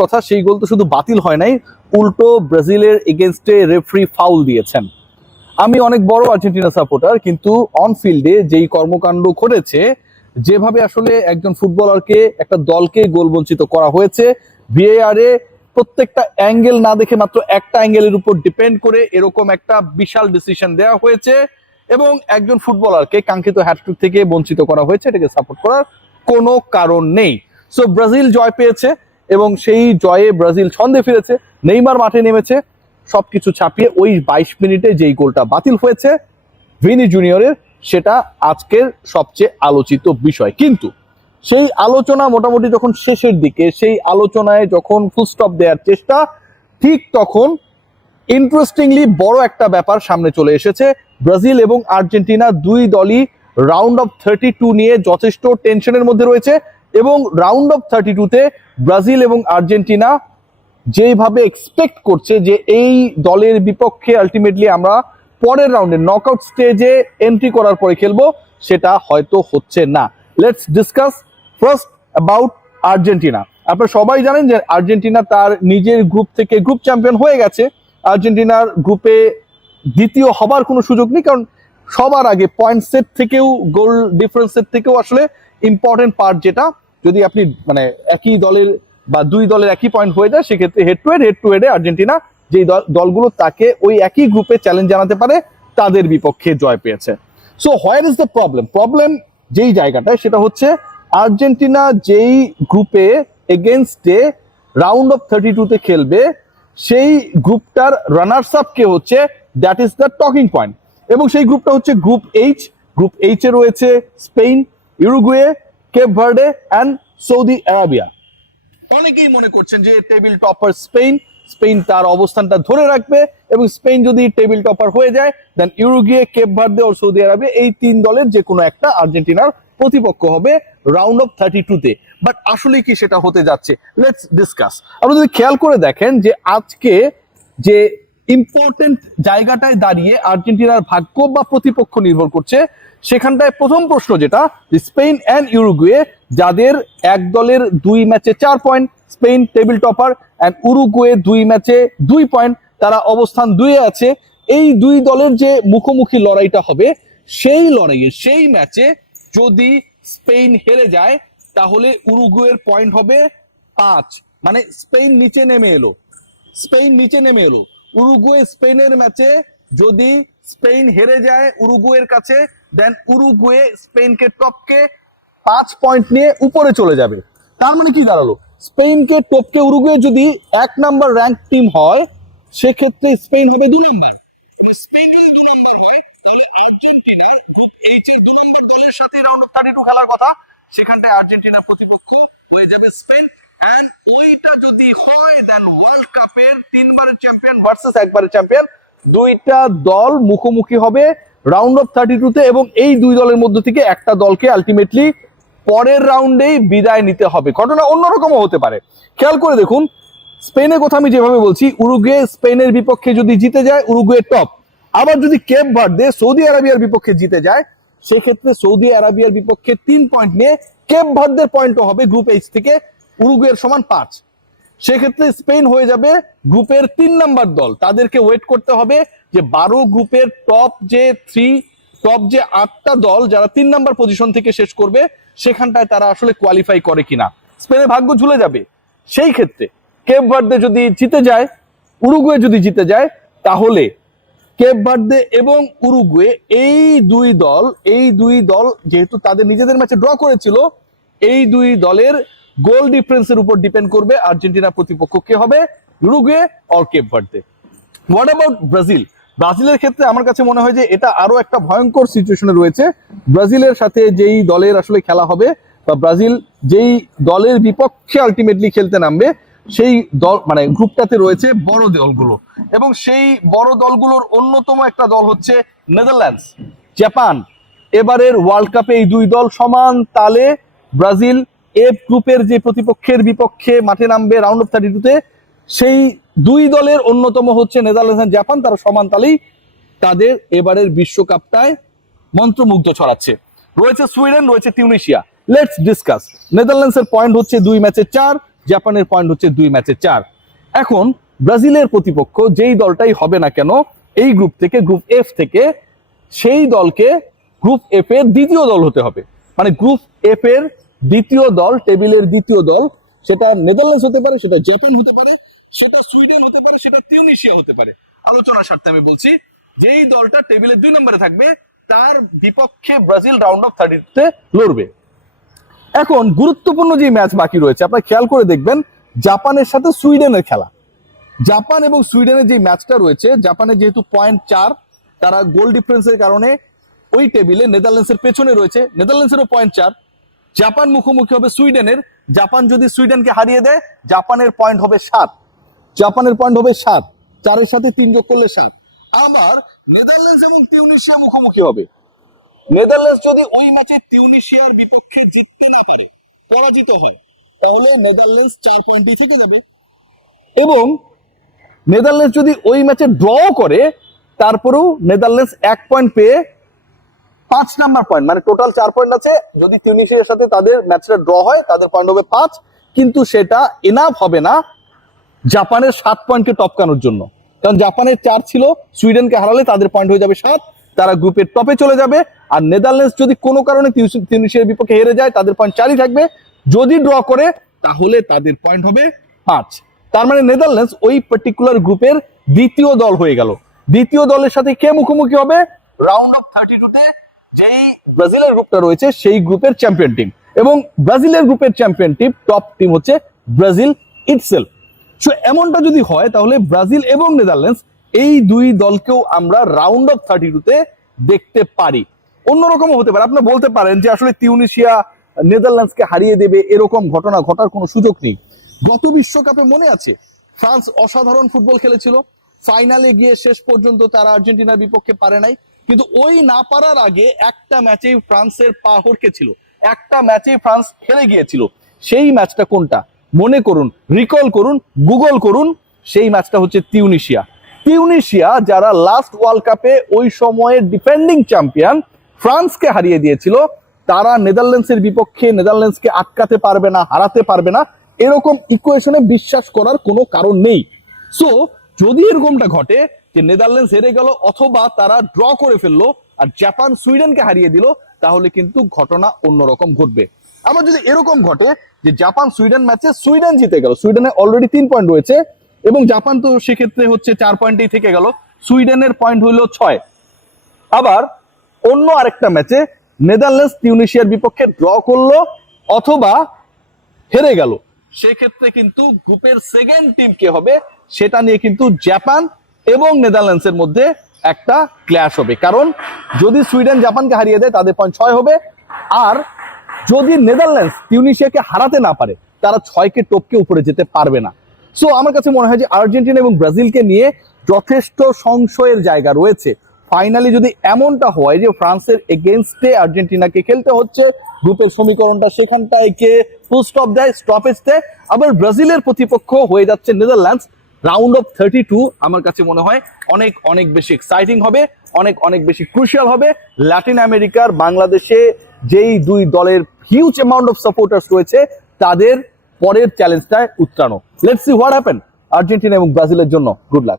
কথা, সেই গোল তো শুধু বাতিল হয় নাই, উল্টো ব্রাজিলের এগেনস্টে রেফারি ফাউল দিয়েছেন। আমি অনেক বড় আর্জেন্টিনা সাপোর্টার, কিন্তু অন ফিল্ডে যেই কর্মকাণ্ড ঘটেছে, যেভাবে আসলে একজন ফুটবলারকে, একটা দলকে গোল বঞ্চিত করা হয়েছে, ভিএআর এ প্রত্যেকটা অ্যাঙ্গেল না দেখে মাত্র একটা অ্যাঙ্গেলের উপর ডিপেন্ড করে এরকম একটা বিশাল ডিসিশন দেওয়া হয়েছে এবং একজন ফুটবলারকে কাঙ্ক্ষিত হ্যাটট্রিক থেকে বঞ্চিত করা হয়েছে। এটাকে সাপোর্ট করার কোনো কারণ নেই। সো ব্রাজিল জয় পেয়েছে এবং সেই জয়ে ব্রাজিল ছন্দে ফিরেছে। নেইমার মাঠে নেমেছে, সবকিছু ছাপিয়ে ওই 22 মিনিটে যেই গোলটা বাতিল হয়েছে ভিনি জুনিয়রের, সেটা আজকের সবচেয়ে আলোচিত বিষয়। কিন্তু সেই আলোচনা মোটামুটি যখন শেষের দিকে, সেই আলোচনায় যখন ফুল স্টপ দেওয়ার চেষ্টা, ঠিক তখন ইন্টারেস্টিংলি বড় একটা ব্যাপার সামনে চলে এসেছে। ব্রাজিল এবং আর্জেন্টিনা দুই দলই রাউন্ড অফ 32 নিয়ে যথেষ্ট টেনশনের মধ্যে রয়েছে এবং রাউন্ড অফ 32-তে ব্রাজিল এবং আর্জেন্টিনা যেভাবে এক্সপেক্ট করছে যে এই দলের বিপক্ষে আলটিমেটলি আমরা পরের রাউন্ডে নকআউট স্টেজে এন্ট্রি করার পরে খেলবো, সেটা হয়তো হচ্ছে না। Let's discuss first about Argentina. আপনারা সবাই জানেন যে আর্জেন্টিনা তার নিজের গ্রুপ থেকে গ্রুপ চ্যাম্পিয়ন হয়ে গেছে। আর্জেন্টিনার গ্রুপে দ্বিতীয় হবার কোনো সুযোগ নেই, কারণ সবার আগে পয়েন্ট সেট থেকেও, গোল ডিফারেন্সের থেকেও আসলে ইম্পর্টেন্ট পার্ট যেটা, যদি আপনি মানে একই দলের বা দুই দলের একই পয়েন্ট হয়ে যায়, সেক্ষেত্রে হেড টু হেডে আর্জেন্টিনা যেই দলগুলো তাকে ওই একই গ্রুপে চ্যালেঞ্জ জানাতে পারে তাদের বিপক্ষে জয় পেয়েছে। So where is the problem যেই জায়গাটায়, সেটা হচ্ছে আর্জেন্টিনা যেই গ্রুপে এগেনস্টে রাউন্ড অফ 32-তে খেলবে, সেই গ্রুপটার রানার্স আপ কে হচ্ছে, that is the talking point. এবং সেই গ্রুপটা হচ্ছে গ্রুপ এইচ এ রয়েছে Spain, Uruguay, Cape Verde and Saudi Arabia. অনেকেই মনে করছেন যে টেবিল টপার স্পেন তার অবস্থানটা ধরে রাখবে এবং স্পেন যদি টেবিল টপার হয়ে যায়, দেন ইউরুগুয়ে, কেপ ভার্দে ও সৌদি আরবিয়া, এই তিন দলের যে কোনো একটা আর্জেন্টিনার প্রতিপক্ষ হবে রাউন্ড অফ 32-তে। বাট আসলে কি সেটা হতে যাচ্ছে? Let's discuss. আপনি যদি খেয়াল করে দেখেন যে আজকে যে ইম্পর্টেন্ট জায়গাটায় দাঁড়িয়ে আর্জেন্টিনার ভাগ্য বা প্রতিপক্ষ নির্ভর করছে, সেখানটায় প্রথম প্রশ্ন যেটা, স্পেন অ্যান্ড ইউরুগুয়ে, যাদের এক দলের 2 ম্যাচে 4 point, Spain table topper, and Uruguay 2 ম্যাচে 2 পয়েন্ট, তারা অবস্থান 2-এ আছে। এই দুই দলের যে মুখোমুখি লড়াইটা হবে, সেই লড়াইয়ে, সেই ম্যাচে যদি স্পেন হেরে যায়, তাহলে উরুগুয়ের পয়েন্ট হবে 5, মানে স্পেন নিচে নেমে এলো। উরুগুয়ে স্পেনের ম্যাচে যদি স্পেন হেরে যায় উরুগুয়ের কাছে, দেন উরুগুয়ে স্পেনকে টপকে 5 পয়েন্ট নিয়ে উপরে চলে যাবে। তার মানে কি দাঁড়ালো, স্পেনকে টপকে উরুগুয়ে যদি 1 নাম্বার র্যাঙ্ক টিম হয়, সেক্ষেত্রে স্পেন হবে 2 নাম্বার। স্পেন যদি 2 নাম্বার হয়, তাহলে আর্জেন্টিনার গ্রুপ এইচ এর 2 নাম্বার দলের সাথে রাউন্ড অফ 32 খেলার কথা, সেখানটায় আর্জেন্টিনার প্রতিপক্ষ হয়ে যাবে স্পেন। এন্ড ওইটা যদি হয়, দেন ওয়ার্ল্ড কাপের 3 বারের চ্যাম্পিয়ন ভার্সেস 1 বারের চ্যাম্পিয়ন, দুইটা দল মুখোমুখি হবে রাউন্ড অফ 32-তে এবং এই দুই দলের মধ্যে থেকে একটা দলকে আলটিমেটলি পরের রাউন্ডেই বিদায় নিতে হবে। ঘটনা অন্যরকমও হতে পারে। খেয়াল করে দেখুন, স্পেনের কথা আমি যেভাবে বলছি, উরুগুয়ে স্পেনের বিপক্ষে যদি জিতে যায়, উরুগুয়ে টপ। আবার যদি কেপ ভার্দে সৌদি আরবিয়ার বিপক্ষে জিতে যায়, সেক্ষেত্রে সৌদি আরবিয়ার বিপক্ষে 3 পয়েন্ট নিয়ে কেপ ভার্দের পয়েন্টও হবে গ্রুপ এইচ থেকে উরুগুয়ের সমান 5। সেক্ষেত্রে স্পেন হয়ে যাবে গ্রুপের 3 নাম্বার দল। তাদেরকে ওয়েট করতে হবে যে 12 গ্রুপের টপ যে 8টা দল যারা 3 নাম্বার পজিশন থেকে শেষ করবে, সেখানটায় তারা আসলে কোয়ালিফাই করে কিনা। স্পেনের ভাগ্য ঝুলে যাবে। সেই ক্ষেত্রে কেপ ভার্দে যদি জিতে যায়, উরুগুয়ে যদি জিতে যায়, তাহলে কেপ ভার্দে এবং উরুগুয়ে এই দুই দল যেহেতু তাদের নিজেদের ম্যাচে ড্র করেছিল, এই দুই দলের গোল ডিফারেন্সের উপর ডিপেন্ড করবে আর্জেন্টিনা প্রতিপক্ষ কে হবে, Uruguay or Cape Verde what ব্রাজিলের ক্ষেত্রে আমার কাছে মনে হয় যে এটা আরো একটা ভয়ঙ্কর সিচুয়েশনে রয়েছে। ব্রাজিলের সাথে যেই দলের আসলে খেলা হবে, বা ব্রাজিল যেই দলের বিপক্ষে আলটিমেটলি খেলতে নামবে, সেই দল মানে গ্রুপটাতে রয়েছে বড় দলগুলো, এবং সেই বড় দলগুলোর অন্যতম একটা দল হচ্ছে নেদারল্যান্ডস, জাপান। এবারের ওয়ার্ল্ড কাপে এই দুই দল সমান তালে, ব্রাজিল এফ গ্রুপের যে প্রতিপক্ষের বিপক্ষে মাঠে নামবে রাউন্ড অফ 32-তে, সেই দুই দলের অন্যতম হচ্ছে নেদারল্যান্ডস, জাপান। তারা সমান তালেই তাদের এবারের বিশ্বকাপটায় মন্ত্রমুগ্ধ ছড়াচ্ছে। রয়েছে সুইডেন, রয়েছে টিউনিশিয়া। Let's discuss. নেদারল্যান্ডসের পয়েন্ট হচ্ছে 2 ম্যাচে 4, জাপানের পয়েন্ট হচ্ছে 2 ম্যাচে 4। এখন ব্রাজিলের প্রতিপক্ষ যেই দলটাই হবে না কেন এই গ্রুপ থেকে, গ্রুপ এফ থেকে, সেই দলকে গ্রুপ এফ এর দ্বিতীয় দল হতে হবে। মানে গ্রুপ এফ এর দ্বিতীয় দল, টেবিলের দ্বিতীয় দল, সেটা নেদারল্যান্ডস হতে পারে, সেটা জাপান হতে পারে, সেটা সুইডেন হতে পারে, সেটা তিউনিসিয়া হতে পারে। আলোচনার স্বার্থে আমি বলছি, যেই দলটা টেবিলের 2 নম্বরে থাকবে তার বিপক্ষে ব্রাজিল রাউন্ড অফ 32-তে লড়বে। এখন গুরুত্বপূর্ণ যে ম্যাচ বাকি রয়েছে, আপনারা খেয়াল করে দেখবেন জাপানের সাথে সুইডেনের খেলা। জাপান এবং সুইডেনের যে ম্যাচটা রয়েছে, জাপানের যেহেতু পয়েন্ট 4, তারা গোল ডিফারেন্সের কারণে ওই টেবিলে নেদারল্যান্ডসের পেছনে রয়েছে, নেদারল্যান্ডসেরও পয়েন্ট 4। জাপান মুখোমুখি হবে সুইডেনের। জাপান যদি সুইডেনকে হারিয়ে দেয়, জাপানের পয়েন্ট হবে 7। জাপানের পয়েন্ট হবে 7, 4-এর সাথে 3 যোগ করলে 7। আবার নেদারল্যান্ডস এবং তিউনিসিয়া মুখোমুখি হবে। নেদারল্যান্ডস যদি ওই ম্যাচে তিউনিসিয়ার বিপক্ষে জিততে না পারে, পরাজিত হয়, তাহলে নেদারল্যান্ডস 4 পয়েন্টই থেকে যাবে। এবং নেদারল্যান্ডস যদি ওই ম্যাচে ড্র করে, তারপরেও নেদারল্যান্ডস 1 পয়েন্ট পেয়ে 5 নাম্বার পয়েন্ট, মানে টোটাল 4 পয়েন্ট আছে। যদি তিউনিসিয়ার সাথে তাদের ম্যাচটা ড্র হয়, তাদের পয়েন্ট হবে 5, কিন্তু সেটা এনাফ হবে না জাপানের 7 পয়েন্টকে টপকানোর জন্য। কারণ জাপানের 4 ছিল, সুইডেনকে হারালে তাদের পয়েন্ট হয়ে যাবে 7, তারা গ্রুপের টপে চলে যাবে। আর নেদারল্যান্ডস যদি কোনো কারণে তিউনিসিয়ার বিপক্ষে হেরে যায়, তাদের পয়েন্ট 4ই থাকবে। যদি ড্র করে, তাহলে তাদের পয়েন্ট হবে 5। তার মানে নেদারল্যান্ডস ওই পার্টিকুলার গ্রুপের দ্বিতীয় দল হয়ে গেল। দ্বিতীয় দলের সাথে কে মুখোমুখি হবে? রাউন্ড অফ 32-তে যেই ব্রাজিলের গ্রুপটা রয়েছে সেই গ্রুপের চ্যাম্পিয়ন টিম। এবং ব্রাজিলের গ্রুপের চ্যাম্পিয়ন টিম, টপ টিম হচ্ছে ব্রাজিল ইটসেলফ। সো এমনটা যদি হয়, তাহলে ব্রাজিল এবং নেদারল্যান্ডস এই দুই দলকেও আমরা রাউন্ড অফ 32-তে দেখতে পারি। অন্যরকমও হতে পারে। আপনি বলতে পারেন যে আসলে তিউনিসিয়া নেদারল্যান্ডসকে হারিয়ে দেবে, এরকম ঘটনা ঘটার কোনো সুযোগ নেই। গত বিশ্বকাপে মনে আছে ফ্রান্স অসাধারণ ফুটবল খেলেছিল, ফাইনালে গিয়ে শেষ পর্যন্ত তারা আর্জেন্টিনার বিপক্ষে পারে নাই। কিন্তু ওই না পারার আগে একটা ম্যাচেই ফ্রান্সের পা হড়কেছিল, একটা ম্যাচেই ফ্রান্স হেরে গিয়েছিল। সেই ম্যাচটা কোনটা মনে করুন, রিকল করুন, গুগল করুন। সেই ম্যাচটা হচ্ছে তিউনিসিয়া। তিউনিসিয়া যারা লাস্ট ওয়ার্ল্ড কাপে ওই সময়ে ডিফেন্ডিং চ্যাম্পিয়ন ফ্রান্সকে হারিয়ে দিয়েছিল, তারা নেদারল্যান্ডসের বিপক্ষে নেদারল্যান্ডসকে আটকাতে পারবে না, হারাতে পারবে না, এরকম ইকুয়েশনে বিশ্বাস করার কোনো কারণ নেই। সো যদি এরকমটা ঘটে যে নেদারল্যান্ডস হেরে গেল অথবা তারা ড্র করে ফেললো আর জাপান সুইডেনকে হারিয়ে দিল, তাহলে কিন্তু ঘটনা অন্যরকম ঘটবে। আবার যদি এরকম ঘটে যে জাপান সুইডেন ম্যাচে সুইডেন জিতে গেল, সুইডেনে অলরেডি 3 পয়েন্ট রয়েছে এবং জাপান তো সেক্ষেত্রে হচ্ছে 4 পয়েন্টেই থেকে গেল, সুইডেনের পয়েন্ট হইল 6। আবার অন্য আরেকটা ম্যাচে নেদারল্যান্ডস তিউনিসিয়ার বিপক্ষে ড্র করলো অথবা হেরে গেল, সেক্ষেত্রে কিন্তু গ্রুপের সেকেন্ড টিম কে হবে সেটা নিয়ে কিন্তু জাপান এবং নেদারল্যান্ডসের মধ্যে একটা ক্ল্যাশ হবে। কারণ যদি সুইডেন জাপানকে হারিয়ে দেয়, তাদের পয়েন্ট 6 হবে। আর যদি নেদারল্যান্ডস তিউনিসিয়াকে হারাতে না পারে, তারা 6কে টপকে উপরে যেতে পারবে না। সো আমার কাছে মনে হয় যে আর্জেন্টিনা এবং ব্রাজিলকে নিয়ে যথেষ্ট সংশয়ের জায়গা রয়েছে। ফাইনালি যদি এমনটা হয় যে ফ্রান্সের এগেইনস্টে আর্জেন্টিনাকে খেলতে হচ্ছে, গ্রুপের সমীকরণটা সেখানটায় কে ফুল স্টপ দেয়, স্টপেজ দেয়, আবার ব্রাজিলের প্রতিপক্ষ হয়ে যাচ্ছে নেদারল্যান্ডস, রাউন্ড অফ 32 আমার কাছে মনে হয় অনেক অনেক বেশি এক্সাইটিং হবে, অনেক অনেক বেশি ক্রুশিয়াল হবে। ল্যাটিন আমেরিকার, বাংলাদেশে যেই দুই দলের হিউজ অ্যামাউন্ট অফ সাপোর্টার্স রয়েছে, তাদের পরের চ্যালেঞ্জটায় উত্তরানো। Let's see what happen Argentina এবং ব্রাজিলের জন্য। গুড লাক।